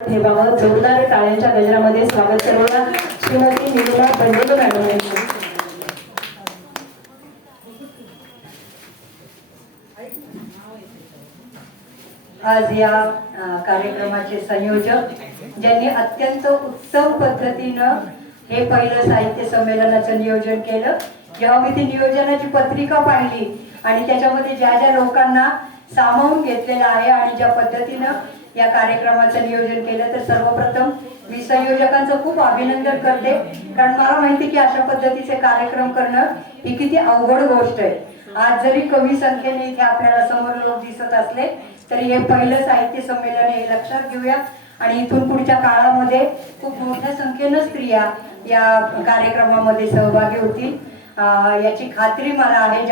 ठेवावं. जोरदार टाळ्यांच्या गजरामध्ये स्वागत करूया श्रीमती नीलिमा बंडोले मॅडम यांचे. आज या कार्यक्रमाचे संयोजक ज्यांनी अत्यंत उत्तम पद्धतीनं हे पहिलं साहित्य संमेलनाचं नियोजन केलं. जेव्हा मी ती नियोजनाची पत्रिका पाहिली आणि त्याच्यामध्ये ज्या ज्या लोकांना सामावून घेतलेलं आहे आणि ज्या पद्धतीनं या कार्यक्रमाचं नियोजन केलं, तर सर्वप्रथम मी संयोजकांचं खूप अभिनंदन करते. कारण मला माहिती की अशा पद्धतीचे कार्यक्रम करणं ही किती अवघड गोष्ट आहे. आज जरी कमी संख्येने इथे आपल्याला समोर लोक दिसत असले तरी हे पहिलं साहित्य संमेलन हे लक्षात घेऊया आणि इथून पुढच्या काळामध्ये खूप मोठ्या संख्येनं स्त्रिया या कार्यक्रमामध्ये सहभागी होतील याची खात्री मला आहे.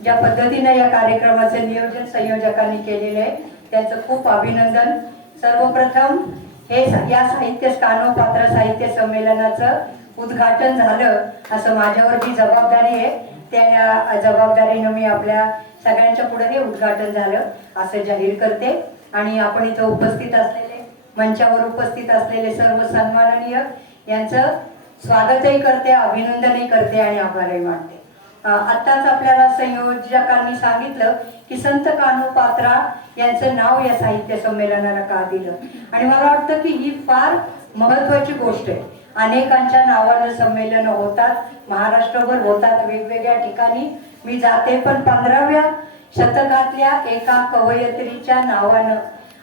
ज्या पद्धतीनं या कार्यक्रमाचे नियोजन संयोजकांनी केलेले आहे त्याचं खूप अभिनंदन. सर्वप्रथम हे या साहित्य कानोपात्र साहित्य संमेलनाचं उद्घाटन झालं असं माझ्यावर जी जबाबदारी आहे त्या जबाबदारीनं मी आपल्या सगळ्यांच्या पुढे हे उद्घाटन झालं असं जाहीर करते. आणि आपण इथं उपस्थित असलेले मंचावर उपस्थित असलेले सर्व सन्माननीय यांचं स्वागतही करते, अभिनंदनही करते आणि आभारही मानते. आत्ताच आपल्याला संयोजकांनी सांगितलं की संत कान्होपात्रा यांचं नाव या साहित्य संमेलनाला का दिलं आणि मला वाटतं की ही फार महत्वाची गोष्ट आहे. अनेकांच्या नावानं संमेलन होतात, महाराष्ट्रभर होतात, वेगवेगळ्या ठिकाणी मी जाते, पण 15व्या शतकातल्या एका कवयत्रीच्या नावानं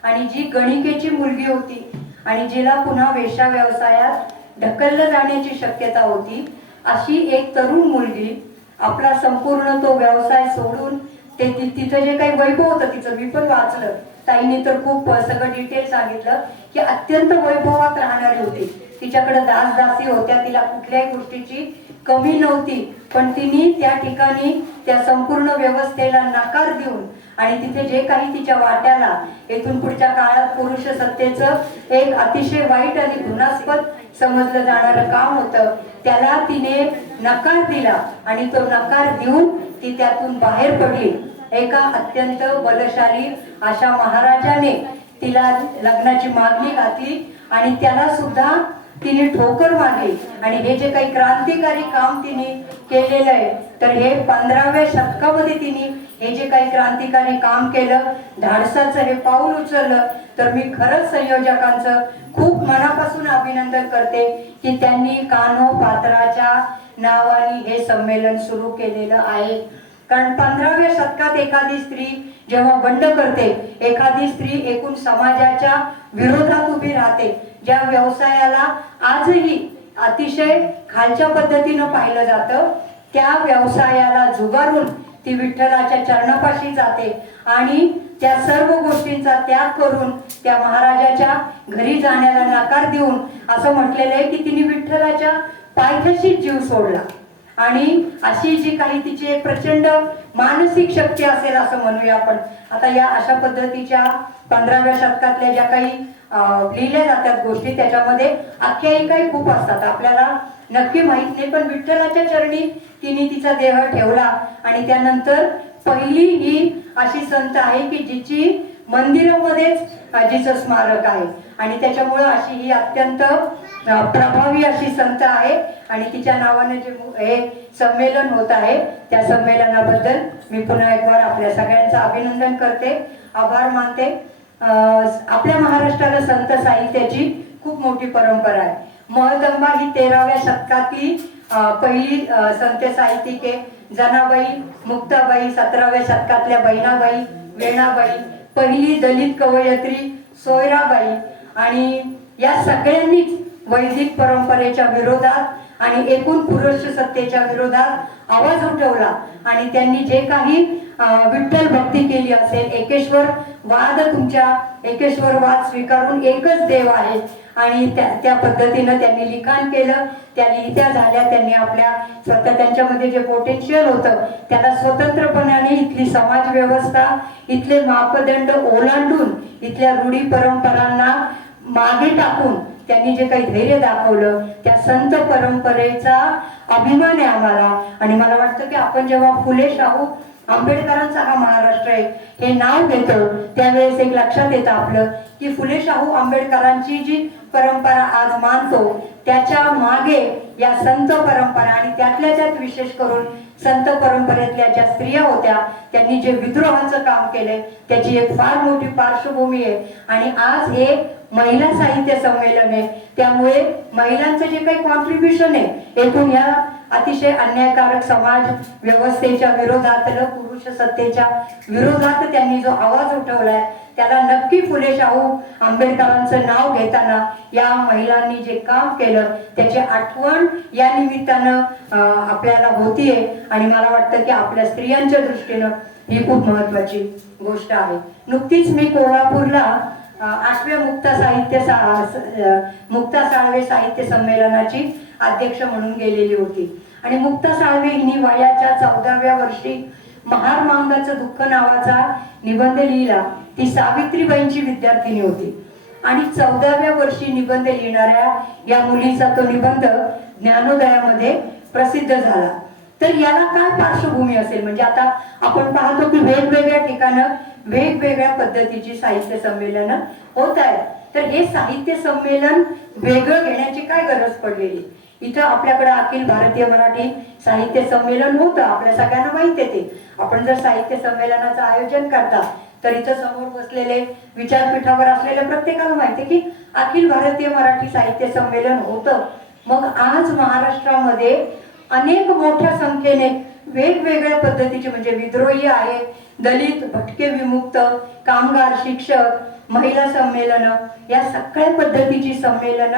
आणि जी गणिकेची मुलगी होती आणि जिला पुन्हा वेश्या व्यवसायात ढकललं जाण्याची शक्यता होती, अशी एक तरुण मुलगी आपला संपूर्ण तो व्यवसाय सोडून ते तिचं जे काही वैभव होतं तिचं मी पण वाचलं, ताईने तर खूप सगळं डिटेल सांगितलं की अत्यंत वैभवात राहणारी होती. तिच्याकडे दासदासी होत्या, तिला कुठल्याही गोष्टीची कमी नव्हती, पण तिने त्या ठिकाणी त्या संपूर्ण व्यवस्थेला नकार देऊन आणि तिथे जे काही तिच्या वाट्याला इथून पुढच्या काळात पुरुष सत्तेचं एक अतिशय वाईट आणि घृणास्पद समजलं जाणारं काम होतं त्याला तिने नकार दिला आणि तो नकार देऊन ती त्यातून बाहेर पडली. एका अत्यंत बलशाली अशा महाराजाने तिला लग्नाची मागणी घातली आणि त्याला सुद्धा तिने ठोकर मारली आणि हे जे काही क्रांतिकारी काम तिने केलेलं आहे तर हे 15व्या शतकामध्ये तिने हे जे काही क्रांतिकारी काम केलं, धाडसाचं हे पाऊल उचललं, तर मी खरंच संयोजकांचं खूप मनापासून अभिनंदन करते की त्यांनी कान्होपात्राच्या नावाने हे संमेलन सुरू केलेलं आहे. कारण 15व्या शतकात एखादी स्त्री जेव्हा बंड करते, एखादी स्त्री एकूण समाजाच्या विरोधात उभी राहते, ज्या व्यवसायाला आजही अतिशय खालच्या पद्धतीनं पाहिलं जातं, त्या व्यवसायाला झुगारून ती विठ्ठलाच्या चरणापाशी जाते आणि त्या सर्व गोष्टींचा त्याग करून त्या महाराजाच्या घरी जाण्याला नकार देऊन असं म्हटलेलं आहे की तिने विठ्ठलाच्या पायथ्याशीच जीव सोडला. आणि अशी जी काही तिची एक प्रचंड मानसिक शक्ती असेल असं म्हणूया आपण. आता या अशा पद्धतीच्या 15व्या शतकातल्या ज्या काही लिहिल्या जातात गोष्टी त्याच्यामध्ये आख्यायिकाही खूप असतात, आपल्याला नक्की माहित नाही, पण विठ्ठलाच्या चरणी तिने तिचा देह ठेवला आणि त्यानंतर पहिली ही अशी संत आहे की जिची मंदिरामध्येच जिचं स्मारक आहे आणि त्याच्यामुळं अशी ही अत्यंत प्रभावी अशी संत आहे आणि तिच्या नावाने जे हे संमेलन होत आहे त्या संमेलनाबद्दल मी पुन्हा एक बार आपल्या सगळ्यांचं अभिनंदन करते, आभार मानते. आपल्या महाराष्ट्राला संत साहित्याची खूप मोठी परंपरा आहे. महदंबा ही 13व्या शतकातली पहिली संत साहित्यिके, जनाबाई, मुक्ताबाई, 17व्या शतकातल्या बहिणाबाई, वेणाबाई, पहिली दलित कवयत्री सोयराबाई आणि या सगळ्यांनीच वैदिक परंपरेच्या विरोधात आणि एकूण पुरुष सत्तेच्या विरोधात आवाज उठवला आणि त्यांनी जे काही विठ्ठल भक्ती केली असेल, एकेश्वर वाद स्वीकारून एकच देव आहे आणि त्या पद्धतीनं त्यांनी लिखाण केलं, त्या लिहित्या झाल्या, त्यांनी आपल्या स्वतः त्यांच्यामध्ये जे पोटेन्शियल होतं त्याला स्वतंत्रपणाने इथली समाज व्यवस्था, इथले मापदंड ओलांडून, इथल्या रूढी परंपरांना मागे टाकून त्यांनी जे काही धैर्य दाखवलं त्या संत परंपरेचा अभिमान आहे आम्हाला. आणि मला वाटतं की आपण जेव्हा फुले शाहू आंबेडकरांचा हा महाराष्ट्र आहे हे नाव घेतो त्यावेळेस एक लक्षात येतं आपलं की फुले शाहू आंबेडकरांची जी परंपरा आज मानतो त्याच्या मागे या संत परंपरा आणि त्यातल्या त्यात विशेष करून संत परंपरेतल्या ज्या स्त्रिया होत्या त्यांनी जे विद्रोहाचं काम केलंय त्याची एक फार मोठी पार्श्वभूमी आहे. आणि आज हे महिला साहित्य संमेलन आहे त्यामुळे महिलांचं जे काही कॉन्ट्रीब्युशन आहे एकूण या अतिशय अन्यायकारक समाज व्यवस्थेच्या विरोधातलं पुरुष सत्तेच्या विरोधात त्यांनी जो आवाज उठवलाय त्याला नक्की फुले शाहू आंबेडकरांचं नाव घेताना या महिलांनी जे काम केलं त्याची आठवण या निमित्तानं आपल्याला होतीये. आणि मला वाटतं की आपल्या स्त्रियांच्या दृष्टीनं ही खूप महत्वाची गोष्ट आहे. नुकतीच मी कोल्हापूरला 8व्या मुक्ता साळवे साहित्य संमेलनाची अध्यक्ष म्हणून गेलेली होती. आणि मुक्ता साळवे हिने वयाच्या 14व्या वर्षी महार मांगाचं दुःख नावाचा निबंध लिहिला. ती सावित्रीबाईंची विद्यार्थिनी होती आणि 14व्या वर्षी निबंध लिहिणाऱ्या या मुलीचा तो निबंध ज्ञानोदयामध्ये प्रसिद्ध झाला. तर याला काय पार्श्वभूमी असेल म्हणजे आता आपण पाहतो की वेगवेगळ्या ठिकाणं वेगवेगळ्या पद्धतीची साहित्य संमेलन होत आहेत. तर हे साहित्य संमेलन वेगळं घेण्याची काय गरज पडलेली. इथं आपल्याकडे अखिल भारतीय मराठी साहित्य संमेलन होतं आपल्या सगळ्यांना माहिती आहे ते. आपण जर साहित्य संमेलनाचं आयोजन करता तर इथं समोर बसलेले विचारपीठावर असलेल्या प्रत्येकाला माहिती आहे की अखिल भारतीय मराठी साहित्य संमेलन होतं. मग आज महाराष्ट्रामध्ये अनेक मोठ्या संख्येने वेगवेगळ्या पद्धतीचे म्हणजे विद्रोही आहे, दलित, भटके विमुक्त, कामगार, शिक्षक, महिला संमेलन या सगळ्या पद्धतीची संमेलन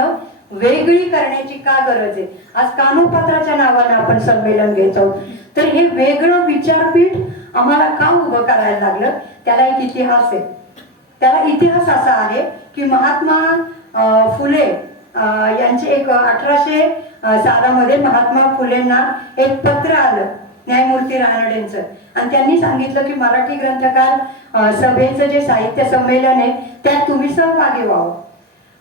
वेगळी करण्याची का गरज आहे. आज कानोपात्राच्या नावानं आपण संमेलन घेतो तर हे वेगळं विचारपीठ आम्हाला का उभं करायला लागलं. त्याला एक इतिहास आहे. त्याला इतिहास असा आहे की महात्मा फुले यांचे एक 1800 सालामध्ये महात्मा फुलेंना एक पत्र आलं न्यायमूर्ती रानडेंचं आणि त्यांनी सांगितलं की मराठी ग्रंथकार सभेचं जे साहित्य संमेलन आहे त्यात तुम्ही सहभागी व्हावं.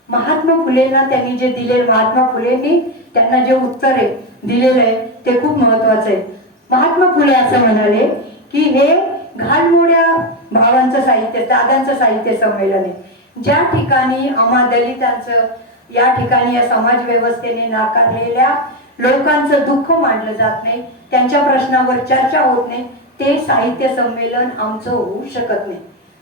महात्मा फुलेंना त्यांनी जे दिले महात्मा फुलेंनी त्यांना जे उत्तर आहे दिलेलं आहे ते खूप महत्वाचं आहे. महात्मा फुले असं म्हणाले की हे घालमोड्या भावांचं साहित्य दादांचं साहित्य संमेलन आहे. ज्या ठिकाणी आम्हा दलितांचं या ठिकाणी या समाज व्यवस्थेने नाकारलेल्या लोकांचं दुःख मांडलं जात नाही त्यांच्या प्रश्नावर चर्चा होत नाही ते साहित्य संमेलन आमचं होऊ शकत नाही.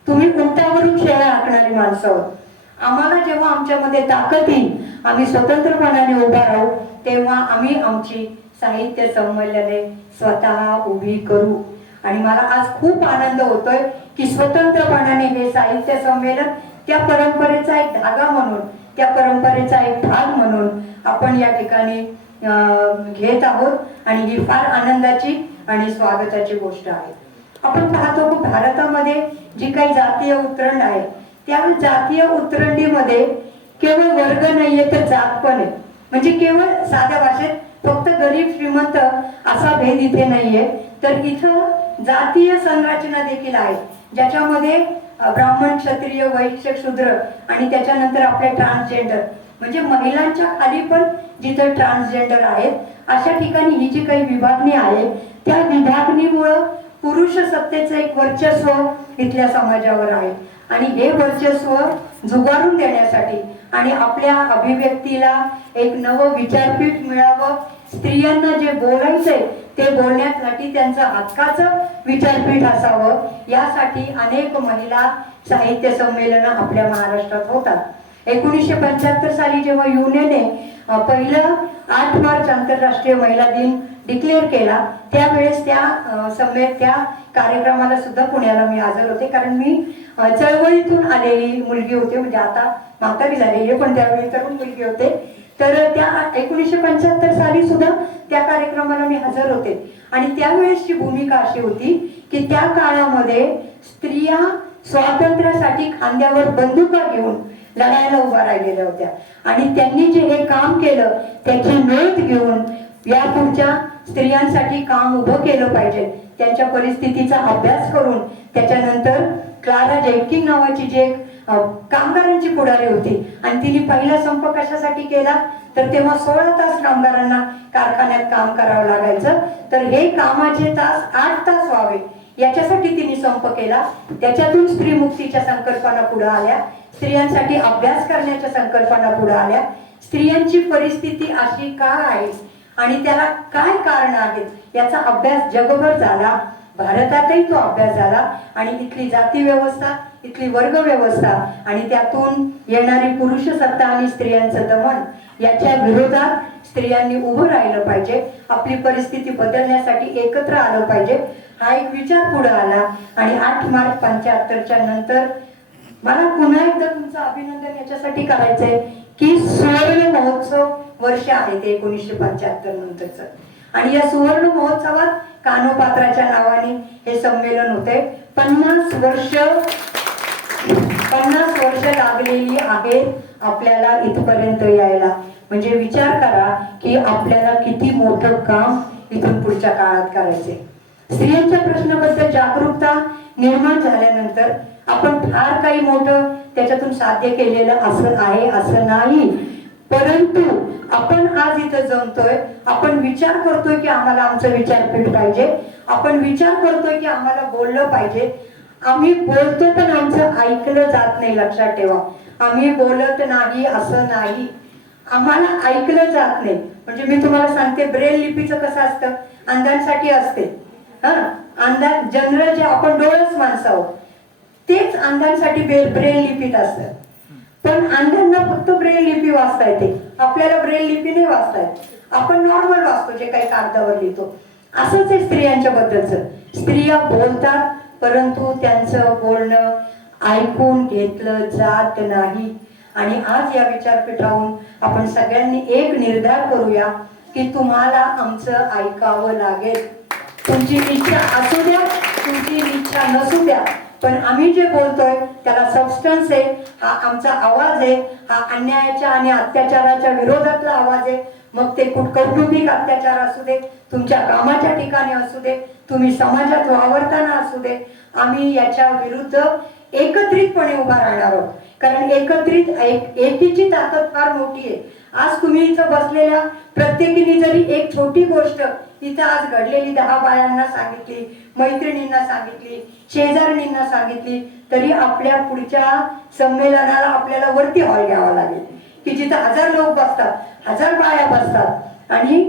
तुम्ही उंटावरून शेळ्या हाकणारी माणसं आहोत. आम्हाला जेव्हा आमच्यामध्ये ताकद येईल आम्ही स्वतंत्रपणाने उभा राहू तेव्हा आम्ही आमची साहित्य संमेलने स्वतः उभी करू. आणि मला आज खूप आनंद होतोय की स्वतंत्रपणाने हे साहित्य संमेलन त्या परंपरेचा एक धागा म्हणून त्या परंपरेचा एक भाग म्हणून आपण या ठिकाणी घेत आहोत आणि ही फार आनंदाची आणि स्वागताची गोष्ट आहे. आपण पाहतो की भारतामध्ये जी काही जातीय उतरंड आहे त्या जातीय उतरंडीमध्ये केवळ वर्ग नाहीये तर जात पण आहे. म्हणजे केवळ साध्या भाषेत फक्त गरीब श्रीमंत असा भेद इथे नाहीये तर इथं जातीय संरचना देखील आहे ज्याच्यामध्ये ब्राह्मण, क्षत्रिय, वैश्य, शूद्र आणि त्याच्यानंतर आपले ट्रान्सजेंडर म्हणजे महिलांच्या खाली पण जिथं ट्रान्सजेंडर आहेत अशा ठिकाणी ही जी काही विभागणी आहे त्या विभागणीमुळं पुरुष सत्तेचं एक वर्चस्व इथल्या समाजावर आहे. आणि हे वर्चस्व झुगारून देण्यासाठी आणि आपल्या अभिव्यक्तीला एक नवं विचारपीठ मिळावं स्त्रियांना जे बोलायचंय ते बोलण्यासाठी त्यांचं हक्काचं विचारपीठ असावं यासाठी अनेक महिला साहित्य संमेलन आपल्या महाराष्ट्रात होतात. 1975 साली जेव्हा युनेने पहिलं 8 मार्च आंतरराष्ट्रीय महिला दिन डिक्लेअर केला त्यावेळेस त्या कार्यक्रमाला सुद्धा पुण्याला मी हजर होते कारण मी चळवळीतून आलेली मुलगी होते म्हणजे आता म्हातारी झालेली पण त्यावेळी तरुण मुलगी होते. तर त्या 1975 साली सुद्धा त्या कार्यक्रमाला मी हजर होते आणि त्यावेळेसची भूमिका अशी होती की त्या काळामध्ये स्त्रिया स्वातंत्र्यासाठी खांद्यावर बंदुका घेऊन लढायला उभा राहिलेल्या होत्या आणि त्यांनी जे हे काम केलं त्याची नोंद घेऊन यापुढच्या स्त्रियांसाठी काम उभं केलं पाहिजे त्यांच्या परिस्थितीचा अभ्यास करून त्याच्यानंतर क्लारा जेटकिंग नावाची जी एक कामगारांची पुढारी होती आणि तिने पहिला संप कशासाठी केला तर तेव्हा 16 तास कामगारांना कारखान्यात काम करावं लागायचं, तर हे कामाचे तास 8 तास व्हावे याच्यासाठी तिने संप केला. त्याच्यातून स्त्री मुक्तीच्या संकल्पना पुढे आल्या, स्त्रियांसाठी अभ्यास करण्याच्या संकल्पना पुढे आल्या. स्त्रियांची परिस्थिती अशी का आहे आणि त्याला काय कारण आहेत याचा अभ्यास जगभर झाला, भारतातही तो अभ्यास झाला आणि इथली जाती व्यवस्था, इथली वर्ग व्यवस्था आणि त्यातून येणारी पुरुष सत्ता आणि स्त्रियांचं दमन याच्या विरोधात स्त्रियांनी उभं राहिलं पाहिजे. आपली परिस्थिती बदलण्यासाठी एकत्र आलं पाहिजे हा एक विचार पुढे आला. आणि 8 मार्च 75च्या नंतर मला पुन्हा एकदा तुमचं अभिनंदन याच्यासाठी करायचंय की सुवर्ण महोत्सव वर्ष आहे ते 1975 नंतरच आणि या सुवर्ण महोत्सवात कानोपात्राच्या नावाने हे संमेलन होते. 50 वर्ष लागलेली आहेत आपल्याला इथपर्यंत यायला. म्हणजे विचार करा की आपल्याला किती मोठं काम इथून पुढच्या काळात करायचे. स्त्रियांच्या प्रश्नाबद्दल जागरूकता निर्माण झाल्यानंतर आपण फार काही मोठं त्याच्यातून साध्य केलेलं असं आहे असं नाही, परंतु आपण आज इथं जमतोय, आपण विचार करतोय की आम्हाला आमचं विचारपीठ पाहिजे, आपण विचार करतोय की आम्हाला बोललं पाहिजे. आम्ही बोलतो पण आमचं ऐकलं जात नाही. लक्षात ठेवा, आम्ही बोलत नाही असं नाही, आम्हाला ऐकलं जात नाही. म्हणजे मी तुम्हाला सांगते ब्रेल लिपीचं कसं असतं, अंधांसाठी असते. अंधां जनरल जे आपण डोळस माणसं आहोत तेच अंधांसाठी ब्रेल लिपीत असतं, पण अंधांना फक्त ब्रेल लिपी वाचता येते, आपल्याला ब्रेल लिपी नाही वाचता येत. आपण नॉर्मल वाचतो जे काही कागदावर लिहितो. असंच आहे स्त्रियांच्या बद्दलचं. स्त्रिया बोलतात परंतु त्यांचं बोलणं ऐकून घेतलं जात नाही. आणि आज या विचारपीठावरून आपण सगळ्यांनी एक निर्धार करूया की तुम्हाला आमचं ऐकावं लागेल. तुमची इच्छा असू द्या, तुमची इच्छा नसू द्या, पण आम्ही जे बोलतोय त्याला सबस्टन्स आहे. हा आमचा आवाज आहे, हा अन्यायाच्या आणि अत्याचाराच्या विरोधातला आवाज आहे. मग ते कौटुंबिक अत्याचार असू दे, तुमच्या कामाच्या ठिकाणी असू दे, तुम्ही समाजात वावरताना असू दे, आम्ही याच्या विरुद्ध एकत्रितपणे उभा राहणार आहोत. कारण एकीची ताकद फार मोठी आहे. आज तुम्ही इथं बसलेल्या प्रत्येकीने जरी एक छोटी गोष्ट इथं आज घडलेली 10 बायांना सांगितली, मैत्रिणींना सांगितली, शेजारणींना सांगितली, तरी आपल्या पुढच्या संमेलनाला आपल्याला वरती हॉल घ्यावा लागेल की जिथं 1000 लोक बसतात, 1000 बाया बसतात. आणि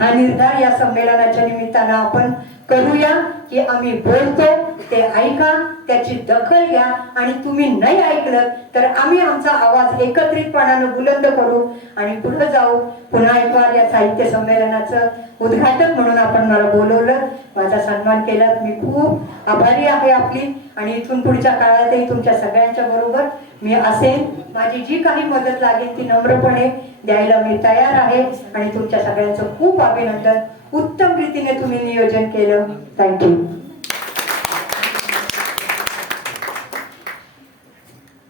हा निर्धार या संमेलनाच्या निमित्तानं आपण करूया की आम्ही बोलतो ते ऐका, त्याची दखल घ्या आणि तुम्ही नाही ऐकलं तर आम्ही आमचा आवाज एकत्रितपणानं बुलंद करू आणि पुढे जाऊ. पुन्हा एक वार या साहित्य संमेलनाचं उद्घाटन म्हणून आपण मला बोलवलं, माझा सन्मान केला, मी खूप आभारी आहे आपली. आणि इथून पुढच्या काळातही तुमच्या सगळ्यांच्या बरोबर मी असेल. माझी जी काही मदत लागेल ती नम्रपणे द्यायला मी तयार आहे. आणि तुमच्या सगळ्यांचं खूप अभिनंदन. उत्तम रीतीने तुम्ही नियोजन केलं. थँक्यू.